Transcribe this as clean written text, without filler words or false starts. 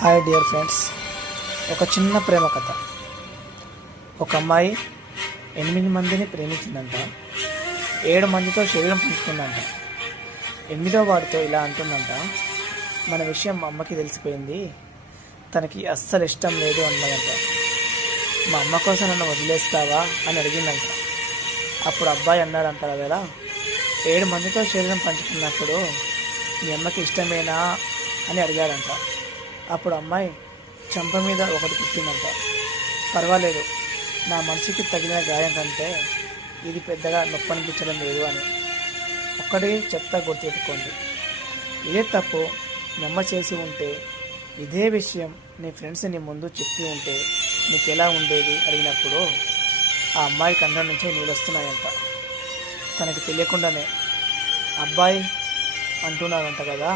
Hi dear friends, ఒక చిన్న ప్రేమ కథ. ఒక అమ్మాయి 8 మందిని ప్రేమించిందంట. 7 మందితో శరీరం పంచుకుందంట. 8వ వాడితో ఇలా అంటుందంట, మన విషయం మా అమ్మకి తెలిసిపోయింది, తనకి అస్సలు ఇష్టం లేదు అన్నదంట. మా అమ్మ కోసం నన్ను వదిలేస్తావా అని అడిగిందంట. అప్పుడు అబ్బాయి అన్నాడంట కదా, 7 మందితో శరీరం పంచుకున్నప్పుడు మీ అమ్మకి ఇష్టమేనా అని అడిగాడంట. అప్పుడు అమ్మాయి చెంప మీద ఒకటి పుట్టిందంట. పర్వాలేదు, నా మనసుకి తగిలిన గాయం కంటే ఇది పెద్దగా నొప్పి అనిపించడం లేదు అని. ఒక్కడే చెత్త గుర్తుపెట్టుకోండి, ఇదే తప్పు మీ అమ్మ చేసి ఉంటే, ఇదే విషయం నీ ఫ్రెండ్స్ నీ ముందు చెప్పి ఉంటే నీకు ఎలా ఉండేది అడిగినప్పుడు ఆ అమ్మాయి కండ నుంచే నీళ్ళు వస్తున్నాయంట. తనకి తెలియకుండానే అబ్బాయి అంటున్నాడంట కదా,